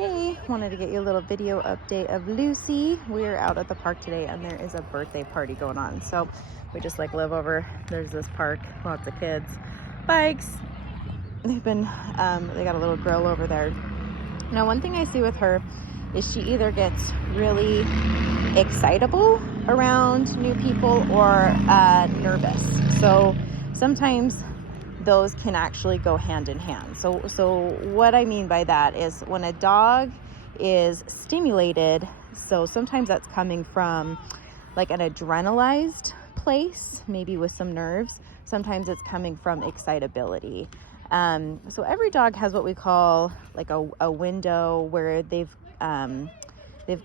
Hey, wanted to get you a little video update of Lucy. We're out at the park today and there is a birthday party going on. So we just like live over, there's this park, lots of kids, bikes. They got a little grill over there. Now, one thing I see with her is she either gets really excitable around new people or nervous. So sometimes those can actually go hand in hand. So what I mean by that is when a dog is stimulated, so sometimes that's coming from like an adrenalized place, maybe with some nerves. Sometimes it's coming from excitability. So every dog has what we call like a window where they've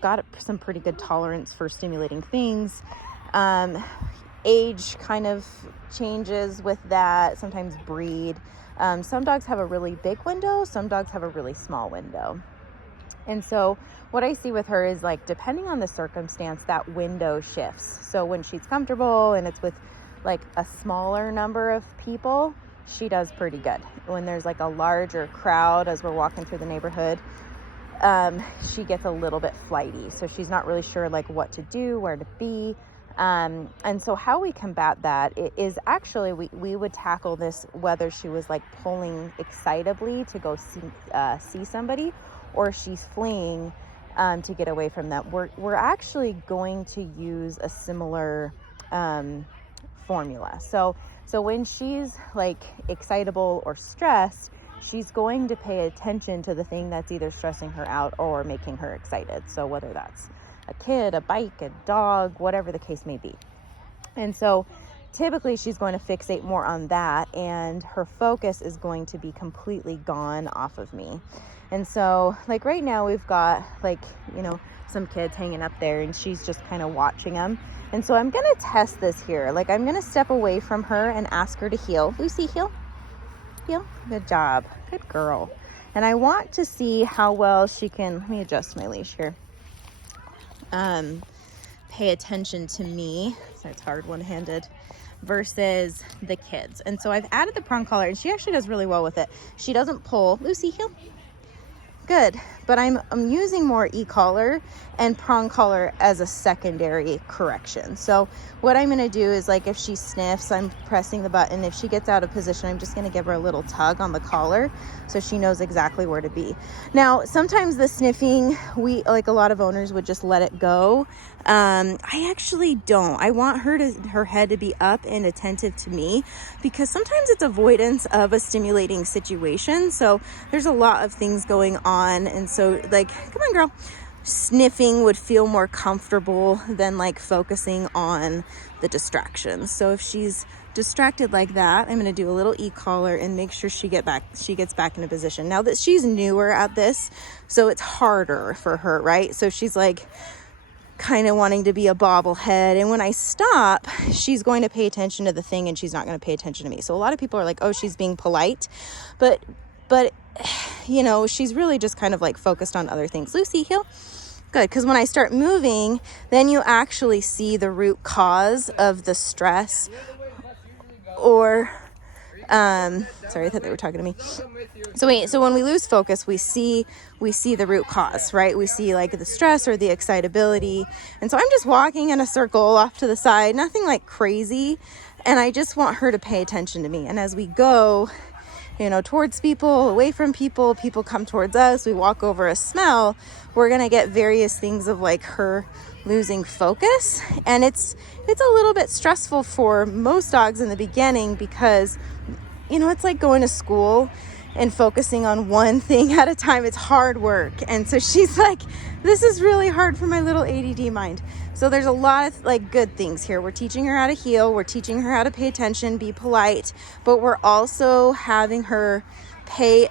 got some pretty good tolerance for stimulating things. Age kind of changes with that, sometimes breed. Some dogs have a really big window, some dogs have a really small window. And so what I see with her is like, depending on the circumstance, that window shifts. So when she's comfortable and it's with like a smaller number of people, she does pretty good. When there's like a larger crowd as we're walking through the neighborhood, she gets a little bit flighty. So she's not really sure like what to do, where to be. And so how we combat that is actually we would tackle this whether she was like pulling excitably to go see somebody, or she's fleeing to get away from them. We're actually going to use a similar formula. So when she's like excitable or stressed, she's going to pay attention to the thing that's either stressing her out or making her excited. So whether that's a kid, a bike, a dog, whatever the case may be. And so typically she's going to fixate more on that, and her focus is going to be completely gone off of me. And so like right now we've got like, some kids hanging up there and she's just kind of watching them. And so I'm going to test this here. Like I'm going to step away from her and ask her to heel. Lucy, heel. Heel. Good job. Good girl. And I want to see how well she can, let me adjust my leash here. Pay attention to me, so it's hard one-handed, versus the kids. And so I've added the prong collar, and she actually does really well with it. She doesn't pull. Lucy, heel. Good, but I'm using more e-collar and prong collar as a secondary correction. So what I'm going to do is, like, if she sniffs, I'm pressing the button. If she gets out of position, I'm just going to give her a little tug on the collar so she knows exactly where to be. Now, sometimes the sniffing, like a lot of owners would just let it go. I actually don't. I want her head to be up and attentive to me, because sometimes it's avoidance of a stimulating situation. So there's a lot of things going on. And so like, come on, girl. Sniffing would feel more comfortable than like focusing on the distractions. So if she's distracted like that, I'm going to do a little e-collar and make sure she gets back into position. Now that she's newer at this, so it's harder for her, right? So she's like kind of wanting to be a bobblehead, and when I stop, she's going to pay attention to the thing and she's not going to pay attention to me. So a lot of people are like, oh, she's being polite, but she's really just kind of like focused on other things. Lucy, heel. Good, because when I start moving, then you actually see the root cause of the stress, or sorry, I thought they were talking to me. So when we lose focus, we see the root cause, right? We see like the stress or the excitability. And so I'm just walking in a circle off to the side, nothing like crazy. And I just want her to pay attention to me. And as we go, towards people, away from people, people come towards us, we walk over a smell, we're going to get various things of like her losing focus. And it's a little bit stressful for most dogs in the beginning, because it's like going to school and focusing on one thing at a time. It's hard work. And so she's like, this is really hard for my little ADD mind. So there's a lot of like good things here. We're teaching her how to heel. We're teaching her how to pay attention, be polite, but we're also having her pay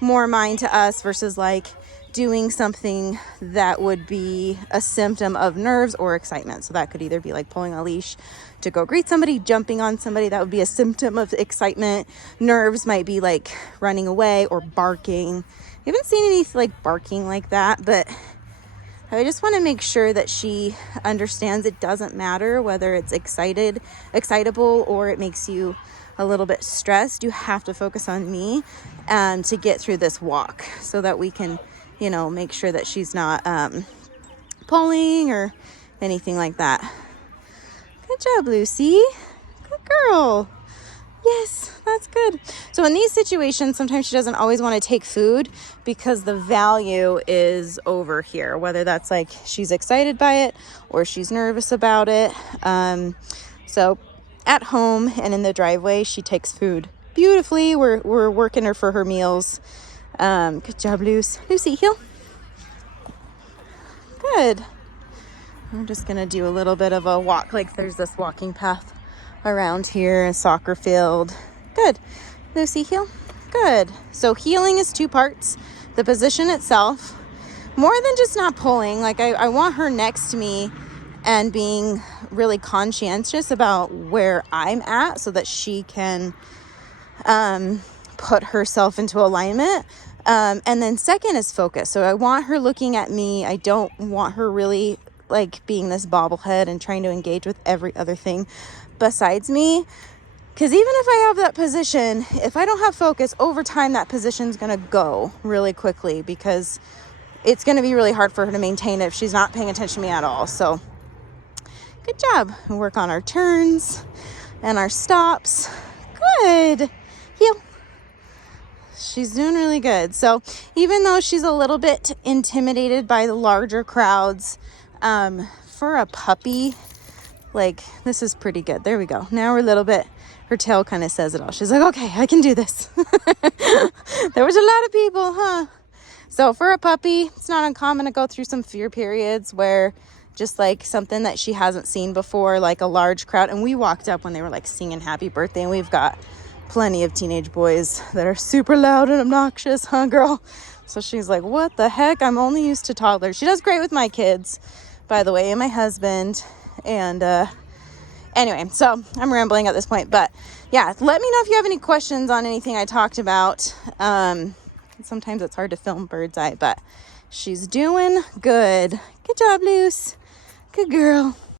more mind to us versus like doing something that would be a symptom of nerves or excitement. So that could either be like pulling a leash to go greet somebody, jumping on somebody. That would be a symptom of excitement. Nerves might be like running away or barking. I haven't seen any like barking like that, but I just want to make sure that she understands it doesn't matter whether it's excitable or it makes you a little bit stressed, you have to focus on me and to get through this walk so that we can, you know, make sure that she's not pulling or anything like that. Good job, Lucy. Good girl. Yes, that's good. So in these situations, sometimes she doesn't always want to take food because the value is over here, whether that's like she's excited by it or she's nervous about it. So at home and in the driveway, she takes food beautifully. We're working her for her meals. Good job, Lucy, heel. Good. I'm just going to do a little bit of a walk. Like there's this walking path around here, a soccer field. Good. Lucy, heel. Good. So healing is 2 parts. The position itself, more than just not pulling. Like I want her next to me and being really conscientious about where I'm at so that she can put herself into alignment. And then second is focus. So I want her looking at me. I don't want her really like being this bobblehead and trying to engage with every other thing besides me. Because even if I have that position, if I don't have focus, over time that position's going to go really quickly because it's going to be really hard for her to maintain it if she's not paying attention to me at all. So good job. We work on our turns and our stops. Good. Heel. She's doing really good. So even though she's a little bit intimidated by the larger crowds, for a puppy, like this is pretty good. There we go. Now we're a little bit, her tail kind of says it all. She's like, okay, I can do this. There was a lot of people, huh? So for a puppy, it's not uncommon to go through some fear periods where just like something that she hasn't seen before, like a large crowd. And we walked up when they were like singing happy birthday, and we've got plenty of teenage boys that are super loud and obnoxious, huh, girl? So she's like, what the heck? I'm only used to toddlers. She does great with my kids, by the way, and my husband. And anyway, so I'm rambling at this point. But yeah, let me know if you have any questions on anything I talked about. Sometimes it's hard to film bird's eye, but she's doing good. Good job, Luce. Good girl.